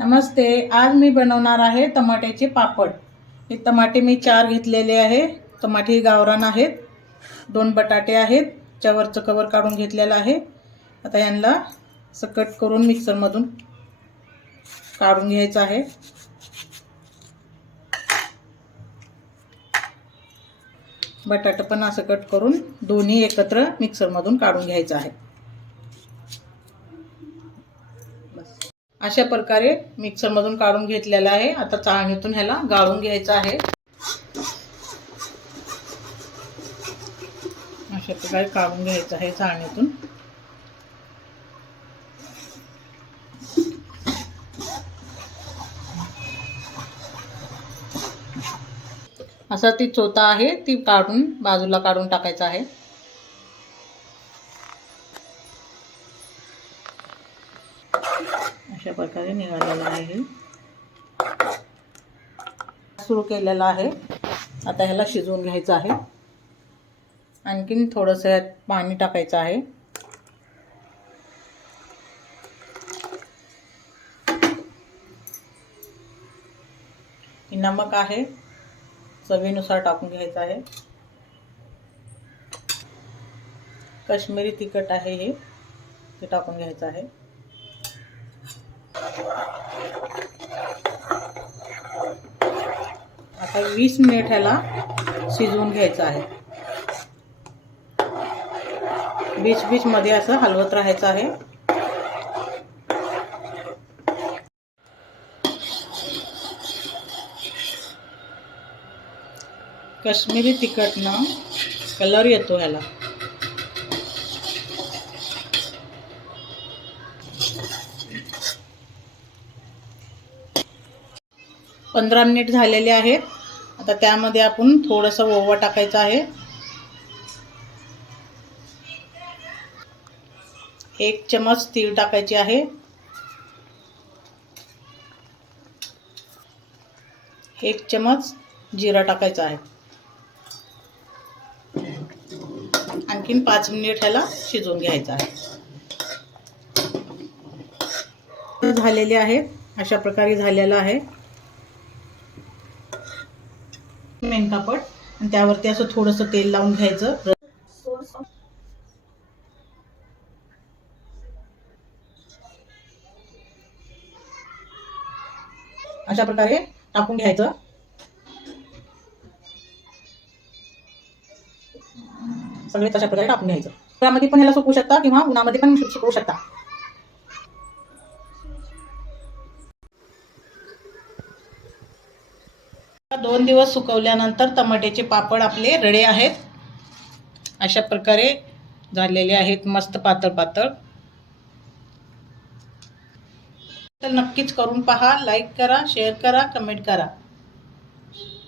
नमस्ते आज मी बनवणार आहे टमाट्याचे पापड. हे टमाटे मी चार घेतलेले आहे. टमाटे गावरान आहेत. दोन बटाटे आहेत. त्यावरचं कवर काढून घेतलेलं आहे. आता यांना असं कट करून मिक्सरमधून काढून घ्यायचं आहे. बटाटा पण असं कट करून दोन्ही एकत्र मिक्सरमधून काढून घ्यायचं आहे. अशा प्रकारे मिक्सरमधून काढून घेतलेलं आहे. आता चाळणीतून ह्याला गाळून घ्यायचं आहे. अशा प्रकारे काढून घ्यायचं आहे चाळणीतून. असा ती चोथा आहे ती काढून बाजूला काढून टाकायचं आहे. अशा प्रकारे निघालेला आहे. सुरू केलेला आहे. आता ह्याला शिजवून घ्यायचं आहे. आणखीन थोडंसं यात पाणी टाकायचं आहे. नमक आहे. चवीनुसार टाकून घ्यायचं आहे. कश्मीरी तिखट आहे हे. ते टाकून घ्यायचं आहे. आता वीस मिनिट ह्याला शिजवून घ्यायचं आहे. बीच बीच मध्ये असं हलवत राहायचं आहे. काश्मीरी तिखटनं कलर येतो ह्याला. पंधरा मिनिट झालेले आहेत. आता त्यामध्ये आपण थोडंसं ओवा टाकायचं आहे. एक चमच तीळ टाकायची आहे. एक चमच जिरा टाकायचा आहे. आणखीन पाच मिनिट ह्याला शिजवून घ्यायचं आहे. झालेले आहेत अशा प्रकारे झालेलं आहे. मेन कापड आणि त्यावरती असं थोडंसं तेल लावून घ्यायचं. अशा प्रकारे टाकून घ्यायचं. सगळे तशा प्रकारे टाकून घ्यायचं. त्यामध्ये पण ह्याला सुकवू शकता किंवा उन्हामध्ये पण सुकवू शकता. दोन दिवस सुकवल्यानंतर टमाट्याचे पापड आपले रडे आहेत. अशा प्रकारे झालेले आहेत मस्त पातळ पातळ. तर नक्कीच करून पहा लाईक करा शेअर करा कमेंट करा.